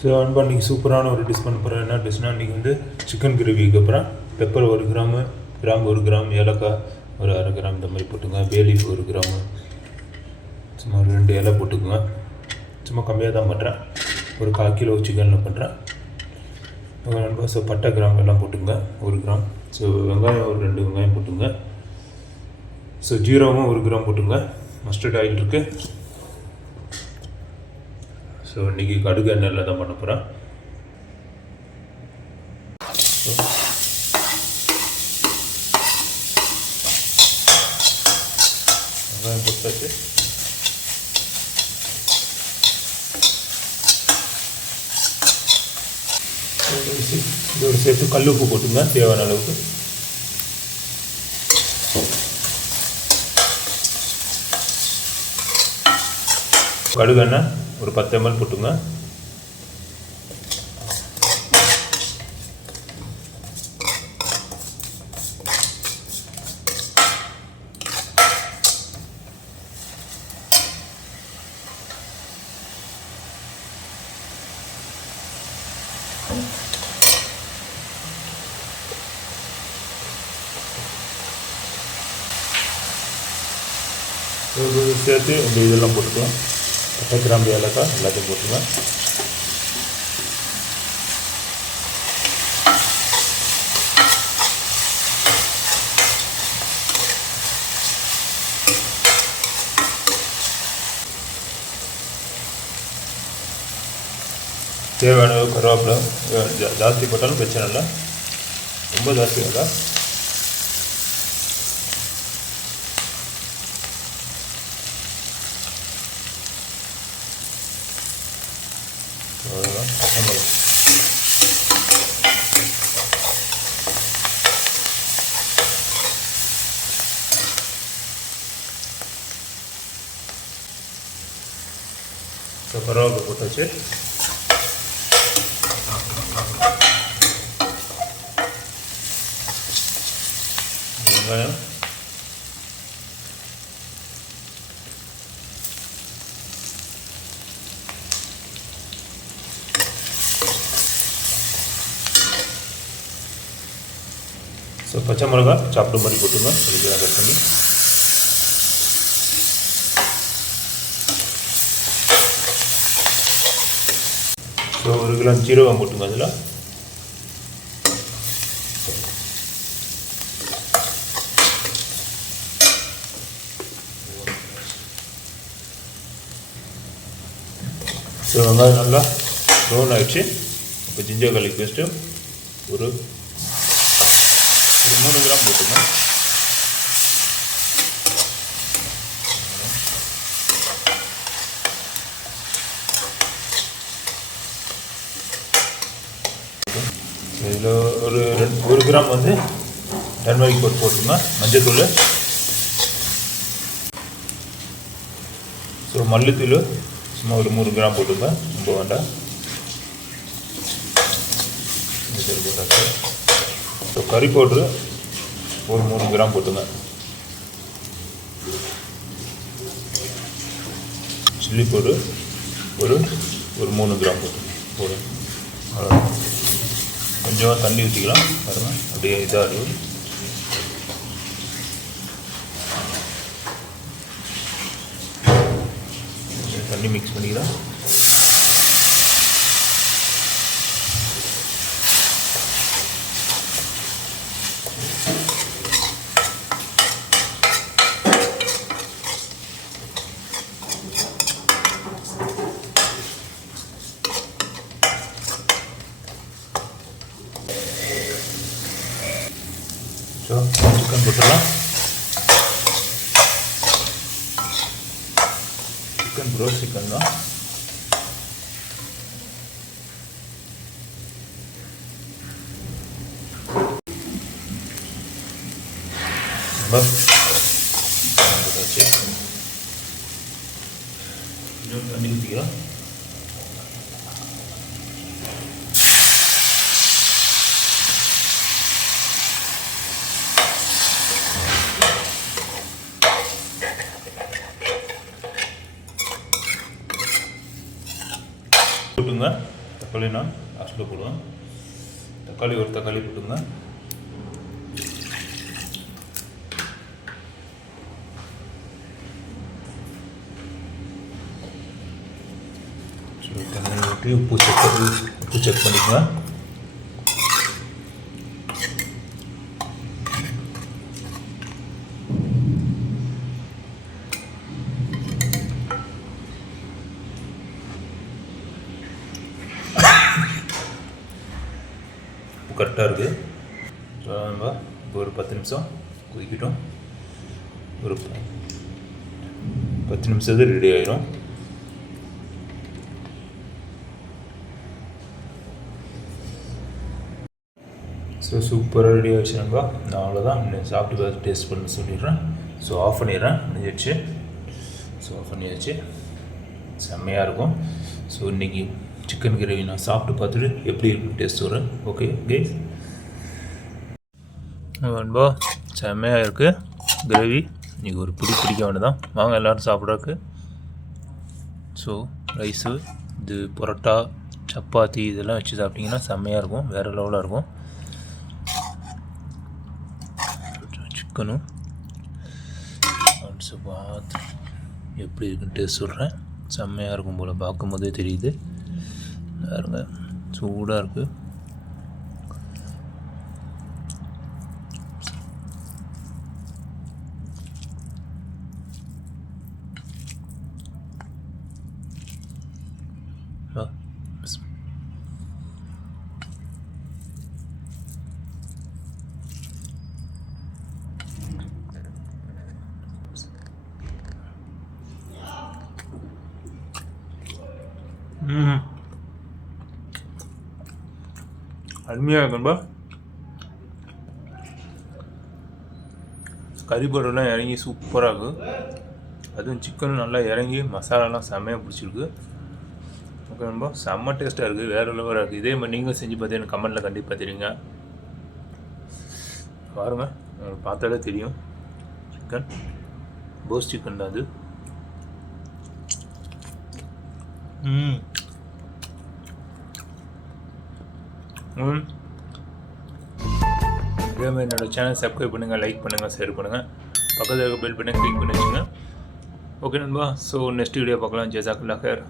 So அன்பா இன்றைக்கி சூப்பரான ஒரு டிஷ் பண்ண போகிறேன். என்ன டிஷ்னால் இன்றைக்கி வந்து சிக்கன் கிரேவிக்கு அப்புறம் பெப்பர் 1 கிராமு, கிராம்பு 1 கிராம், ஏலக்காய் ஒரு 1/2 கிராம் இந்த மாதிரி போட்டுங்க. பேலீஃப் 1 கிராமு, சும்மா ஒரு 2 இலை போட்டுக்குங்க. சும்மா கம்மியாக தான் பண்ணுறேன், ஒரு 1/4 கிலோ சிக்கனில் பண்ணுறேன். நண்பா ஸோ பட்டை கிராம் எல்லாம் போட்டுங்க 1 கிராம். ஸோ வெங்காயம் ஒரு 2 வெங்காயம் போட்டுங்க. ஸோ ஜீரகமும் 1 கிராம் போட்டுங்க. மஸ்டர்ட் ஆயில் இருக்குது. ஸோ இன்றைக்கி கடுகு எண்ணெயில் தான் பண்ண போகிறேன். வெங்காயம் போட்டாச்சு. இதோடு சேர்த்து கல் உப்பு போட்டுங்க தேவையான அளவுக்கு. கடுகு எண்ணெய் ஒரு 10 ml போட்டுங்க. சேர்த்து இந்த இதெல்லாம் போட்டுக்கலாம். பட்டை கிராம்பு ஏலக்காய் எல்லாத்தையும் போட்டுக்கலாம். தேவையான கருவேப்பிலை ஜாஸ்தி போட்டாலும் பிரச்சனை இல்லை, ரொம்ப ஜாஸ்தி வேண்டாம். அவ்வளோதான். ஸோ கருவேப்பிலை போட்டாச்சு. வெங்காயம் ஸோ பச்சை மிளகா சாப்பிட்டு மாதிரி போட்டுங்க. இதுக்கு கட் பண்ணி ஸோ 1 கிலோ ஜீரகம் போட்டுங்க. அதில் ஸோ வெங்காயம் நல்லா ப்ரௌன் ஆகிடுச்சு. இப்போ ஜிஞ்சர் கார்லிக் பேஸ்ட்டு ஒரு 3 கிராம் போட்டுங்க. இதில் ஒரு 1 கிராம் வந்து டர்மரிக் பவுடர் போட்டுங்க. மஞ்சத்தூள், ஸோ மல்லித்தூள் சும்மா ஒரு 3 கிராம் போட்டுங்க, ரொம்ப வேண்டாம். போட்டாச்சு. ஸோ கறி பவுட்ரு ஒரு 3 கிராம் போட்டுங்க. சில்லி பவுட்ரு ஒரு 3 கிராம் போடும். அவ்வளோதான். கொஞ்சமாக தண்ணி ஊற்றிக்கலாம் பாருங்கள், அப்படியே இதாக தண்ணி மிக்ஸ் பண்ணிக்கலாம். ஸோ சிக்கன் போட்டுடலாம். சிக்கன் ரோஸ்ட் சிக்கன் தான். தண்ணி ஊற்றிக்கலாம். போட்டுங்க. தக்காளி நான் லாஸ்ட்டில் போடுவேன். தக்காளி ஒரு தக்காளி போட்டுங்க. தண்ணி ஊற்றி உப்பு செக் பண்ணிக்கலாம். கரெக்டாக இருக்குது. ஸோ நம்ம ஒரு 10 நிமிஷம் கொதிக்கிட்டோம். ஒரு 10 நிமிஷத்துக்கு ரெடி ஆயிரும். ஸோ சூப்பராக ரெடி ஆகிடுச்சுனாங்க. நான் அவ்வளோதான், சாப்பிட்டு பார்த்து டேஸ்ட் பண்ண சொல்லிடுறேன். ஸோ ஆஃப் பண்ணிடுறேன். முடிஞ்சிடுச்சு. ஸோ ஆஃப் பண்ணியாச்சு. செம்மையாக இருக்கும். ஸோ இன்றைக்கி சிக்கன் கிரேவி நான் சாப்பிட்டு பார்த்துட்டு எப்படி இருக்குன்னு டேஸ்ட் வரேன். ஓகே கைஸ், நண்பா செம்மையாக இருக்குது கிரேவி. இன்றைக்கி ஒரு பிடிக்க வேண்டியதான். வாங்க எல்லோரும் சாப்பிட்றதுக்கு. ஸோ ரைஸு, இது பரோட்டா, சப்பாத்தி இதெல்லாம் வச்சு சாப்பிட்டிங்கன்னா செம்மையாக இருக்கும், வேறு லெவலாக இருக்கும். சிக்கனும் பார்த்து எப்படி இருக்குன்னு டேஸ்ட் சொல்கிறேன். செம்மையாக இருக்கும் போல் பார்க்கும் போதே தெரியுது. பாருங்க சூடாக இருக்குது. அருமையாக இருக்கும்பா. கறி பவுடர்லாம் இறங்கி சூப்பராக இருக்கும். அதுவும் சிக்கனும் நல்லா இறங்கி மசாலாலாம் செம்மையாக பிடிச்சிருக்கு. ஓகே நண்பா, செம்ம டேஸ்ட்டாக இருக்குது, வேறு லெவலாக இருக்குது. இதே மாதிரி நீங்கள் செஞ்சு பார்த்து எனக்கு கமெண்ட்டில் கண்டிப்பாக தெரியுங்க. பாருங்கள், உங்களுக்கு பார்த்தாலே தெரியும். சிக்கன் போஸ் சிக்கன் தான் அது. இதே மாதிரி என்னோடய சேனல் சப்ஸ்கிரைப் பண்ணுங்கள், லைக் பண்ணுங்கள், ஷேர் பண்ணுங்கள், பக்கத்தில் இருக்க பெல் பட்டனை கிளிக் பண்ணி வச்சுங்க. ஓகே நண்பா, ஸோ நெக்ஸ்ட் வீடியோ பார்க்கலாம். ஜஸாக்கல்லாஹ் ஹைர்.